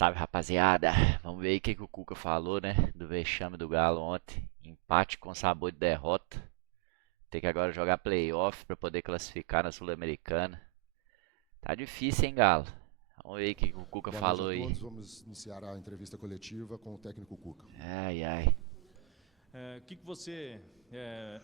Sabe, rapaziada, vamos ver aí o que o Cuca falou, né? Do vexame do Galo ontem. Empate com sabor de derrota. Tem que agora jogar playoff pra poder classificar na Sul-Americana. Tá difícil, hein, Galo? Vamos ver aí o que o Cuca Boa noite falou a aí. todos. Vamos iniciar a entrevista coletiva com o técnico Cuca. Ai, ai. O que você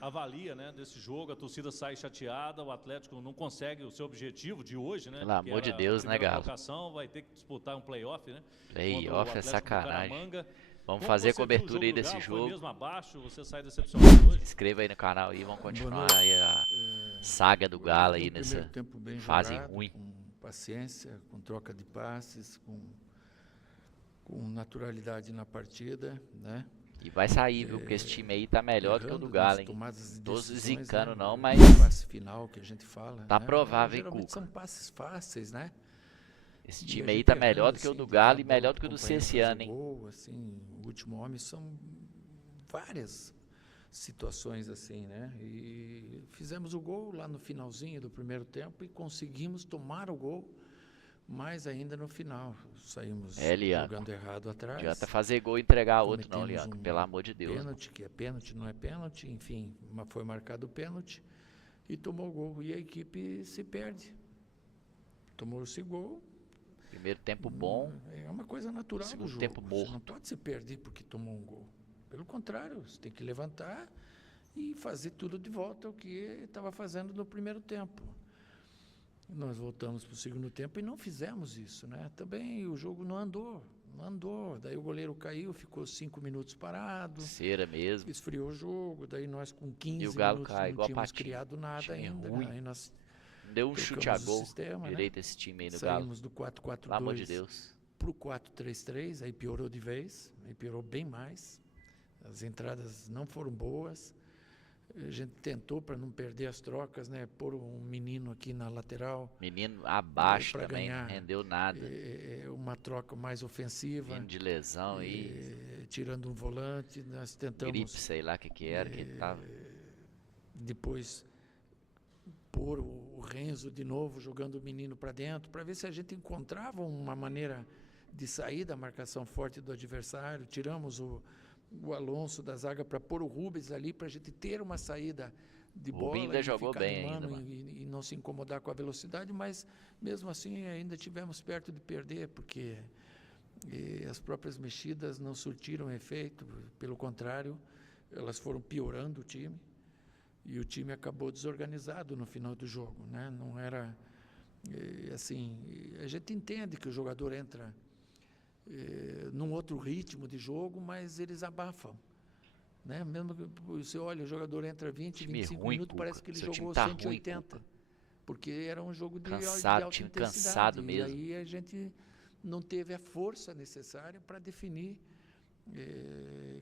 avalia, né, desse jogo? A torcida sai chateada, o Atlético não consegue o seu objetivo de hoje, né? Pelo amor de Deus, né, primeira Galo? colocação, vai ter que disputar um playoff, né? Playoff é sacanagem. Vamos Como fazer você cobertura viu aí o desse Galo? Foi jogo. mesmo abaixo? Você sai decepcionado hoje? Se inscreva aí no canal aí, vamos continuar Boa noite. aí a saga do Galo aí Um primeiro nessa tempo bem fase jogado, ruim. com paciência, com troca de passes, com naturalidade na partida, né? E vai sair, viu? Porque esse time aí tá melhor do que o do Errando Galo, nas hein? tomadas de Tô decisões, zicando né? não, O mas passe final que a gente fala, tá né? provável, hein, Geralmente Cuca? são passes fáceis, né? Esse E time a aí gente tá melhor errando, do que o assim, do de Galo dar e a bola melhor do pro que o do companheiro esse fazer ano, hein? gol, assim, o último homem, são várias situações assim, né? E fizemos o gol lá no finalzinho do primeiro tempo e conseguimos tomar o gol, mas ainda no final saímos Lianco. jogando errado Não atrás. adianta fazer gol e entregar outro não, Cometemos Lianco. um Pelo amor de Deus. Pênalti, que é pênalti, não é pênalti, enfim, mas foi marcado o pênalti e tomou o gol. E a equipe se perde. Tomou-se gol. Primeiro tempo bom. É uma coisa natural do Segundo jogo. tempo Você não morto. pode se perder porque tomou um gol. Pelo contrário, você tem que levantar e fazer tudo de volta o que estava fazendo no primeiro tempo. Nós voltamos para o segundo tempo e não fizemos isso, né? Também o jogo não andou. Daí o goleiro caiu, ficou 5 minutos parado. Cera mesmo. Esfriou o jogo, daí nós com 15 E o Galo minutos cai não igual tínhamos patinho. criado nada Time ainda. ruim. Aí nós Não deu um chute a trocamos o gol sistema, direito né? esse time aí do Galo. Saímos do Pelo amor de 4-4-2 Deus. para o 4-3-3, aí piorou de vez, aí piorou bem mais. As entradas não foram boas. A gente tentou, para não perder as trocas, né, pôr um menino aqui na lateral. Menino abaixo Pra também, não ganhar, rendeu nada. Uma troca mais ofensiva. Menino de lesão aí. Tirando um volante, nós tentamos. Gripe, sei lá o que era que ele tava. Depois pôr o Renzo de novo jogando o menino para dentro, para ver se a gente encontrava uma maneira de sair da marcação forte do adversário. Tiramos o Alonso da zaga para pôr o Rubens ali, para a gente ter uma saída de O bola. Rubinho ainda e jogou ficar bem no ainda, mano mano. e não se incomodar com a velocidade, mas mesmo assim ainda tivemos perto de perder, porque as próprias mexidas não surtiram efeito, pelo contrário, elas foram piorando o time. E o time acabou desorganizado no final do jogo, né? Não era assim. A gente entende que o jogador entra num outro ritmo de jogo, mas eles abafam, né? Mesmo que você olha, o jogador entra 20, Time 25 ruim, minutos, Cuca. parece que ele Seu time jogou tá 180, ruim, porque era um jogo de Cansado, alta time intensidade. cansado mesmo. E aí a gente não teve a força necessária para definir,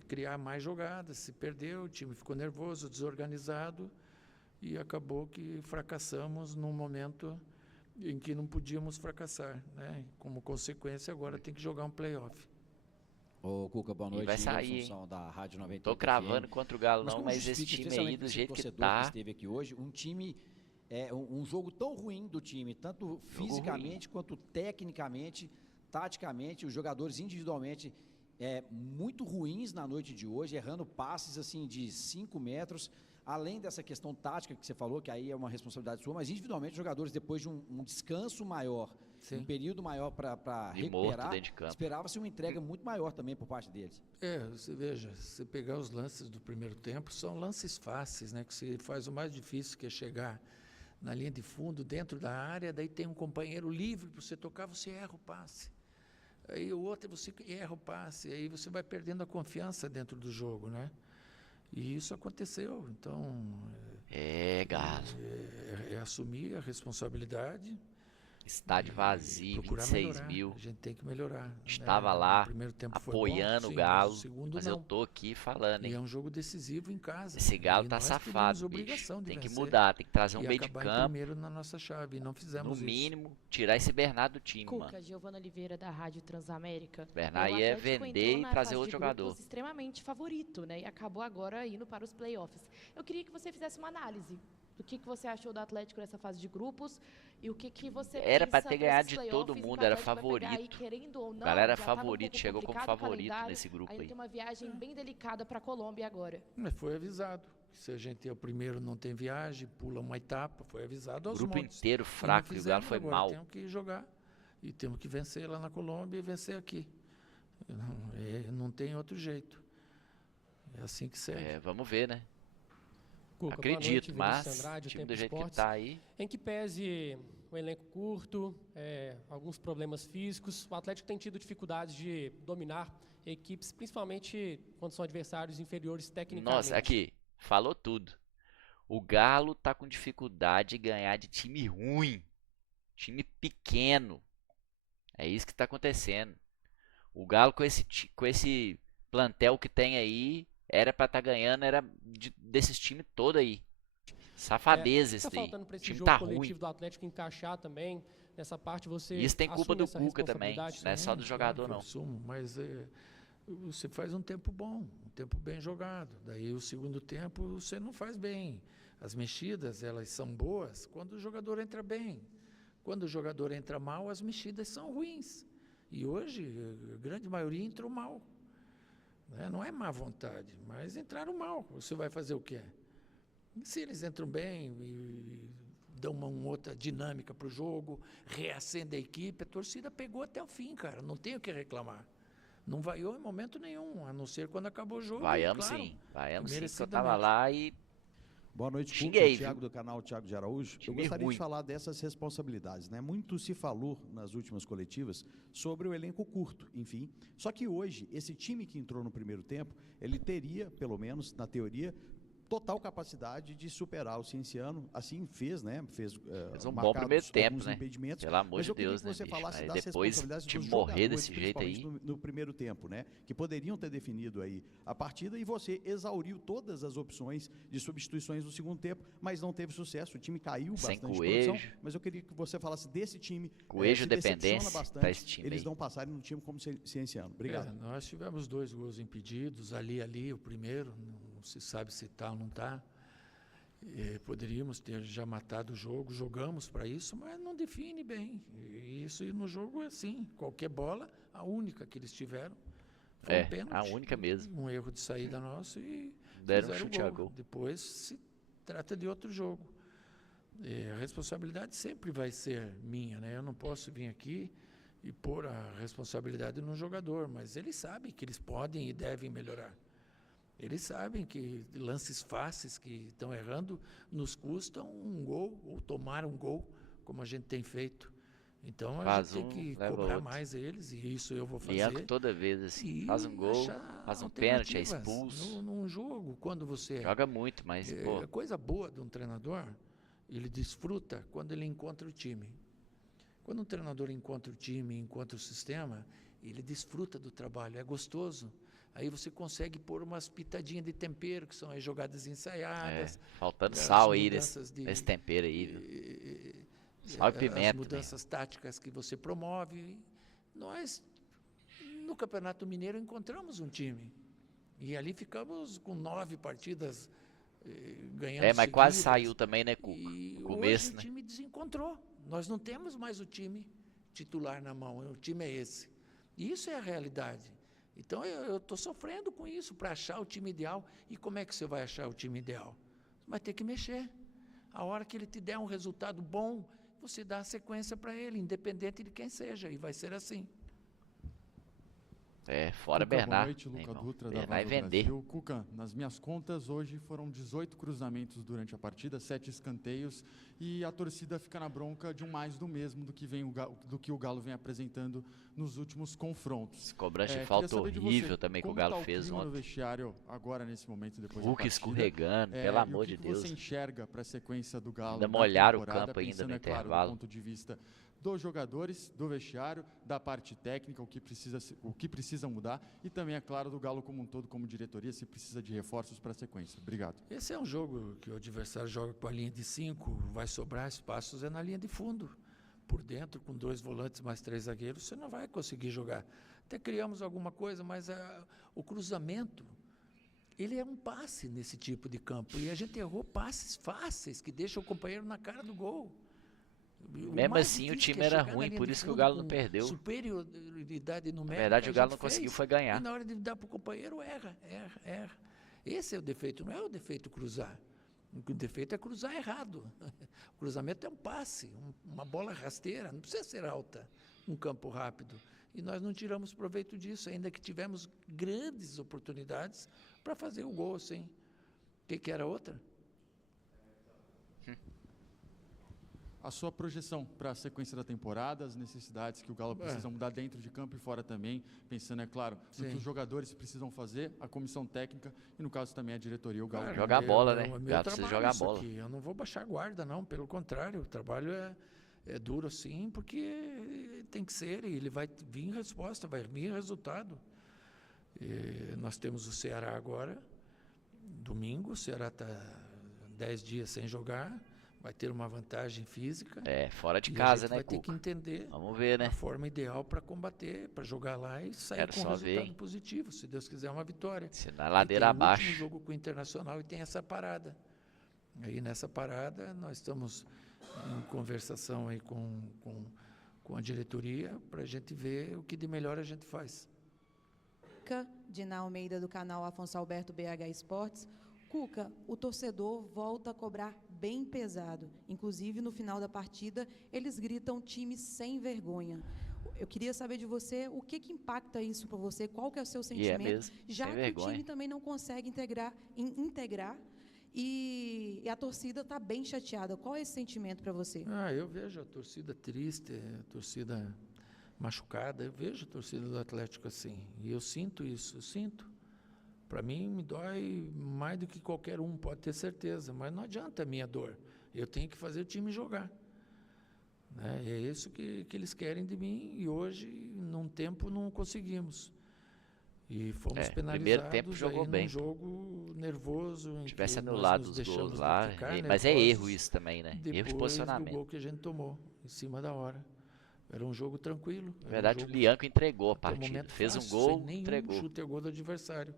criar mais jogadas. Se perdeu, o time ficou nervoso, desorganizado e acabou que fracassamos num momento em que não podíamos fracassar, né? Como consequência, agora tem que jogar um playoff. Ô, Cuca, boa E noite. vai sair, Em hein? função da Rádio 98 Tô cravando FM. contra o Galo não, como mas esse justifica, time aí especialmente do você, jeito que torcedor que tá, esteve aqui hoje, um time, um jogo tão ruim do time, tanto fisicamente quanto tecnicamente, taticamente, os jogadores individualmente muito ruins na noite de hoje, errando passes assim de 5 metros, além dessa questão tática que você falou, que aí é uma responsabilidade sua, mas individualmente os jogadores, depois de um descanso maior, Sim. um período maior para de morto recuperar, dentro de campo. esperava-se uma entrega muito maior também por parte deles. Você veja, se pegar os lances do primeiro tempo, são lances fáceis, né? Que você faz o mais difícil, que é chegar na linha de fundo, dentro da área, daí tem um companheiro livre para você tocar, você erra o passe. Aí o outro, você erra o passe, aí você vai perdendo a confiança dentro do jogo, né? E isso aconteceu, então Galo. é assumir a responsabilidade. Estádio vazio, Procurar 26 melhorar. mil. A gente tem que melhorar. Estava né? lá, O primeiro tempo foi apoiando bom, o sim, Galo, mas o segundo mas não. eu tô aqui falando, E é hein? um jogo decisivo em casa. Esse Galo E tá nós safado, teríamos bicho. obrigação de Tem que vencer mudar, tem que trazer um e meio de acabar em campo. primeiro na nossa chave. E não No fizemos isso. mínimo, tirar esse Bernardo do time, mano. Cuca, Giovana Oliveira da Rádio Transamérica. Bernardo O é Atlético vender entrou e na trazer fase outro de jogador. grupos extremamente favorito, né? E acabou agora indo para os playoffs. Eu queria que você fizesse uma análise O que você achou do Atlético nessa fase de grupos? E o que você Era pra pensa ter pra ganhado esses de playoffs todo em que mundo, o era Atlético vai pegar aí, favorito. querendo ou O não, galera era já tava um favorito, pouco chegou como complicado o favorito calendário, nesse grupo ainda aí. tem uma viagem bem delicada para a Colômbia agora. Mas foi avisado. Se a gente é o primeiro, não tem viagem, pula uma etapa, foi avisado O aos grupo montes. inteiro E não fraco, e o Galo fizemos, foi agora mal. temos que jogar. E temos que vencer lá na Colômbia e vencer aqui. Não tem outro jeito. É assim que segue. É, vamos ver, né? Cuca, boa Acredito, noite, Vinícius mas Andrade, o o time Tempo do jeito que Esportes. tá aí, Em que pese o elenco curto, alguns problemas físicos, o Atlético tem tido dificuldades de dominar equipes, principalmente quando são adversários inferiores tecnicamente. nossa, aqui, falou tudo. O Galo tá com dificuldade de ganhar de time ruim, time pequeno. É isso que tá acontecendo. O Galo com esse plantel que tem aí, era pra estar ganhando, era desses times todo aí. Safadeza esse Tá daí. faltando para O esse time jogo tá coletivo ruim. do Atlético encaixar também. Nessa parte você Isso tem culpa assume do essa Cuca também, responsabilidade? não é só do jogador Claro que eu não. assumo, mas você faz um tempo bom, um tempo bem jogado. Daí o segundo tempo você não faz bem. As mexidas, elas são boas quando o jogador entra bem. Quando o jogador entra mal, as mexidas são ruins. E hoje, a grande maioria entrou mal. Né? Não é má vontade, mas entraram mal. Você vai fazer o quê? Se eles entram bem e dão uma outra dinâmica para o jogo, reacende a equipe, a torcida pegou até o fim, cara. Não tem o que reclamar. Não vaiou em momento nenhum, a não ser quando acabou o jogo. Vaiamos claro, sim, vaiamos sim, porque eu merecidamente. tava lá e Boa noite, Cuca, xinguei, Thiago viu? do canal Thiago de Araújo. Eu Time gostaria ruim. de falar dessas responsabilidades, né? Muito se falou nas últimas coletivas sobre o elenco curto, enfim. Só que hoje, esse time que entrou no primeiro tempo, ele teria, pelo menos na teoria, total capacidade de superar o Cienciano. Assim fez, né? Fez fez um bom marcados primeiro tempo, alguns né? impedimentos. Pelo amor Mas de eu queria Deus, que né, você bicho? falasse Mas das depois responsabilidades de dos morrer jogadores, desse jeito aí, principalmente no primeiro tempo, né? Que poderiam ter definido aí a partida e você exauriu todas as opções de substituições no segundo tempo, mas não teve sucesso. O time caiu Sem bastante de produção, Coelho. mas eu queria que você falasse desse time. Coelho se decepciona dependência bastante pra esse time eles aí. não passarem num time como Cienciano. Obrigado. Nós tivemos 2 gols impedidos, ali, o primeiro, não se sabe se está ou não está. Poderíamos ter já matado o jogo, jogamos para isso, mas não define bem. E isso no jogo é assim, qualquer bola, a única que eles tiveram foi um pênalti. A única mesmo. Um erro de saída nosso e Deram um fizeram chute a gol. Depois se trata de outro jogo. A responsabilidade sempre vai ser minha, né? Eu não posso vir aqui e pôr a responsabilidade no jogador, mas eles sabem que eles podem e devem melhorar. Eles sabem que lances fáceis que estão errando nos custam um gol ou tomar um gol, como a gente tem feito. Então a Faz gente tem que leva cobrar outro. mais eles e isso eu vou fazer. Bianco toda vez assim, E faz um gol, achar faz um pênalti, é alternativas. expulso. Num jogo, quando você... Joga muito, mas, pô, A coisa boa de um treinador, ele desfruta quando ele encontra o time. Quando um treinador encontra o time, encontra o sistema, ele desfruta do trabalho, é gostoso. Aí você consegue pôr umas pitadinhas de tempero, que são as jogadas ensaiadas. faltando as sal aí mudanças nesse tempero aí, viu? Sal e as pimenta, mudanças táticas que você promove. Nós, no Campeonato Mineiro, encontramos um time. E ali ficamos com 9 partidas ganhando Mas quase seguidas. saiu também, né, Cuca? E No começo, hoje o né? time desencontrou. Nós não temos mais o time titular na mão, o time é esse. E isso é a realidade. Então eu estou sofrendo com isso para achar o time ideal. E como é que você vai achar o time ideal? Você vai ter que mexer. A hora que ele te der um resultado bom, você dá a sequência para ele, independente de quem seja, e vai ser assim. Fora Cuca, boa Bernard. noite, né, Luca irmão? Dutra, da Bernard Voz é do vender. Brasil. Cuca, nas minhas contas, hoje foram 18 cruzamentos durante a partida, 7 escanteios, e a torcida fica na bronca de um mais do mesmo do que o Galo vem apresentando nos últimos confrontos. Esse cobrança de Queria falta saber de horrível você, também que o como Galo tá fez clima no ontem. vestiário agora, nesse momento, depois da Hulk partida. escorregando, pelo E amor o que de Deus. você enxerga para a sequência do Galo Ainda na molharam o temporada, campo ainda pensando, no é claro, intervalo. do ponto de vista dos jogadores, do vestiário, da parte técnica, o que precisa mudar e também, é claro, do Galo como um todo, como diretoria, se precisa de reforços para a sequência. Obrigado. Esse é um jogo que o adversário joga com a linha de 5, vai sobrar espaços na linha de fundo. Por dentro, com 2 volantes mais 3 zagueiros, você não vai conseguir jogar. Até criamos alguma coisa, mas o cruzamento ele é um passe nesse tipo de campo. E a gente errou passes fáceis, que deixam o companheiro na cara do gol. Mesmo assim, o time era ruim, por isso que o Galo não perdeu. Superioridade numérica. Na verdade, o Galo não a gente conseguiu fez. foi ganhar. E na hora de dar para o companheiro, erra. Esse é o defeito, não é o defeito cruzar. O defeito é cruzar errado. O cruzamento é um passe, uma bola rasteira, não precisa ser alta, um campo rápido. E nós não tiramos proveito disso, ainda que tivemos grandes oportunidades para fazer o gol, sim. O que era outra? A sua projeção para a sequência da temporada, as necessidades que o Galo precisa mudar dentro de campo e fora também, pensando, é claro, no que os jogadores precisam fazer, a comissão técnica e, no caso, também a diretoria, o Galo. Jogar bola, né? O Galo precisa jogar bola. Eu não vou baixar a guarda, não. Pelo contrário, o trabalho é duro, sim, porque tem que ser e ele vai vir resposta, vai vir resultado. E nós temos o Ceará agora, domingo, o Ceará está 10 dias sem jogar. Vai ter uma vantagem física. Fora de casa, né, Cuca? Vai ter que entender Vamos ver, né? a forma ideal para combater, para jogar lá e sair com um resultado positivo. Se Deus quiser, uma vitória. Se na ladeira abaixo. Tem o último jogo com o Internacional e tem essa parada. Aí nessa parada nós estamos em conversação aí com a diretoria para a gente ver o que de melhor a gente faz. Dina Almeida, do canal Afonso Alberto BH Esportes. Cuca, o torcedor volta a cobrar bem pesado. Inclusive, no final da partida, eles gritam time sem vergonha. Eu queria saber de você o que impacta isso para você, qual que é o seu sentimento, mesmo, já que vergonha. o time também não consegue integrar e a torcida está bem chateada. Qual é esse sentimento para você? Eu vejo a torcida triste, a torcida machucada, eu vejo a torcida do Atlético assim, e eu sinto isso, Para mim, me dói mais do que qualquer um, pode ter certeza, mas não adianta a minha dor. Eu tenho que fazer o time jogar. Né? É isso que eles querem de mim e hoje, num tempo, não conseguimos. E fomos penalizados primeiro tempo jogou bem. Num jogo nervoso. Se tivesse anulado os gols lá, mas é erro isso também, né? Erro de posicionamento. Depois do gol que a gente tomou, em cima da hora. Era um jogo tranquilo. Na verdade, o Lianco entregou a partida. Fez um gol, entregou. Chute a gol do adversário.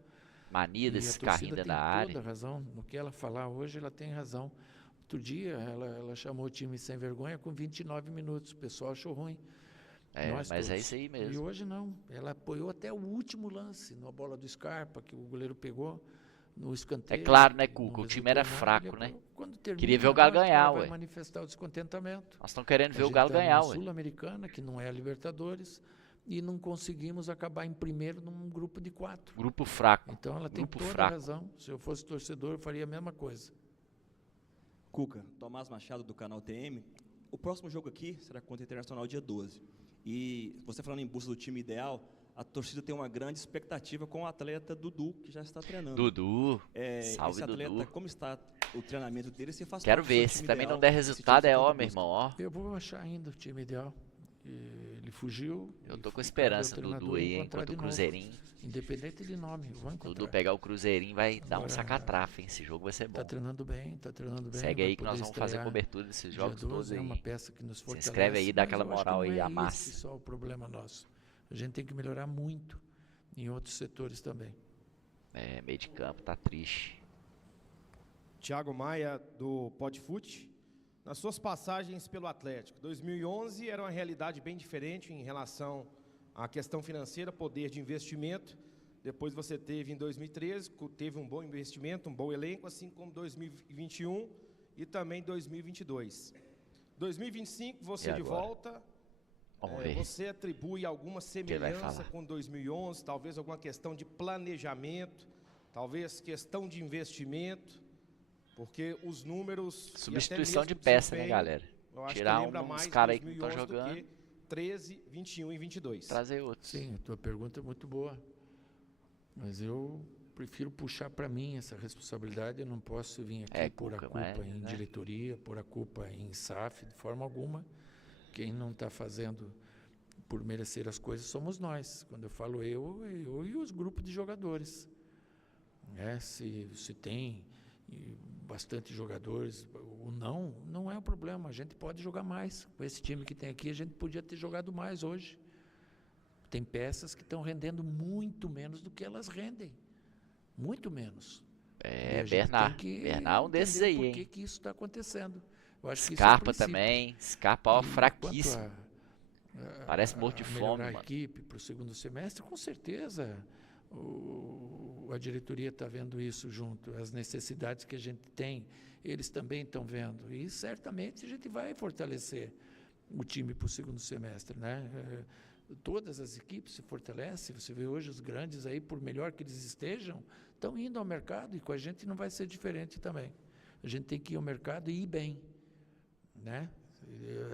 Mania desse carrinho na área. Toda razão. No que ela falar hoje, ela tem razão. Outro dia, ela chamou o time sem vergonha com 29 minutos. O pessoal achou ruim. Mas todos. É isso aí mesmo. E hoje não. Ela apoiou até o último lance, na bola do Scarpa, que o goleiro pegou no escanteio. É claro, né, Cuca? O time era fraco, né? Queria ver o Galo ganhar, ué. Vai manifestar o descontentamento. Nós estamos querendo ver o Galo ganhar, ué. Sul-Americana, que não é a Libertadores. E não conseguimos acabar em primeiro num grupo de 4. Grupo fraco. Então ela tem toda a razão. Se eu fosse torcedor, eu faria a mesma coisa. Cuca, Tomás Machado, do canal TM. O próximo jogo aqui será contra o Internacional dia 12. E você falando em busca do time ideal, a torcida tem uma grande expectativa com o atleta Dudu, que já está treinando. Dudu, salve esse atleta, Dudu. Como está o treinamento dele? Se faz Quero ver, se também não der resultado é meu irmão, ó. Eu vou achar ainda o time ideal. Ele fugiu. Eu tô com esperança do Dudu aí, hein, contra o Cruzeirinho. Independente de nome, vou encontrar. Dudu pegar o Cruzeirinho vai dar um sacatrafa, hein? Esse jogo vai ser bom. Tá treinando bem. Segue aí que nós vamos fazer cobertura desses jogos todos aí. É uma peça que nos fortalece. Se inscreve aí, dá aquela moral aí, amassa. Esse só o problema nosso. A gente tem que melhorar muito em outros setores também. Meio de campo tá triste. Thiago Maia, do Podfute. Nas suas passagens pelo Atlético, 2011 era uma realidade bem diferente em relação à questão financeira, poder de investimento. Depois você teve em 2013, teve um bom investimento, um bom elenco, assim como 2021 e também 2022. 2025 você de volta, você atribui alguma semelhança com 2011, talvez alguma questão de planejamento, talvez questão de investimento. Porque os números... Substituição de peça, né, galera? Tirar uns caras aí que não estão jogando. 13, 21 e 22. Trazer outros. Sim, a tua pergunta é muito boa. Mas eu prefiro puxar para mim essa responsabilidade. Eu não posso vir aqui pôr a culpa em diretoria, pôr a culpa em SAF, de forma alguma. Quem não está fazendo por merecer as coisas somos nós. Quando eu falo eu e os grupos de jogadores. Se tem... bastante jogadores, ou não é o problema, a gente pode jogar mais. Com esse time que tem aqui, a gente podia ter jogado mais hoje. Tem peças que estão rendendo muito menos do que elas rendem. Muito menos. E É, a gente Bernard. tem que Bernard é um desses entender aí, por que hein? que isso está acontecendo. Eu acho que isso é Scarpa princípio. também. Scarpa, ó, E quanto fraquíssimo. Parece morto de fome, melhorar a mano. equipe para o segundo semestre, com certeza a diretoria está vendo isso junto, as necessidades que a gente tem, eles também estão vendo. E certamente a gente vai fortalecer o time para o segundo semestre, né? Todas as equipes se fortalecem, você vê hoje os grandes aí, por melhor que eles estejam, estão indo ao mercado e com a gente não vai ser diferente também. A gente tem que ir ao mercado e ir bem, né?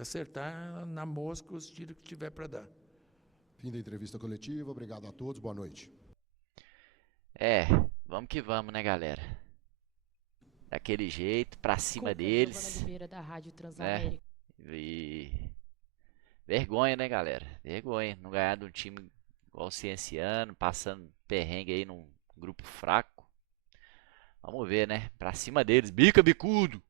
Acertar na mosca os tiros que tiver para dar. Fim da entrevista coletiva. Obrigado a todos. Boa noite. É, vamos que vamos, né, galera? Daquele jeito, pra cima Cuca, deles. Giovana Oliveira, da Rádio Né? Transamérica. E vergonha, né, galera? Vergonha. Não ganhar de um time igual o Cienciano, passando perrengue aí num grupo fraco. Vamos ver, né? Pra cima deles. Bica, bicudo!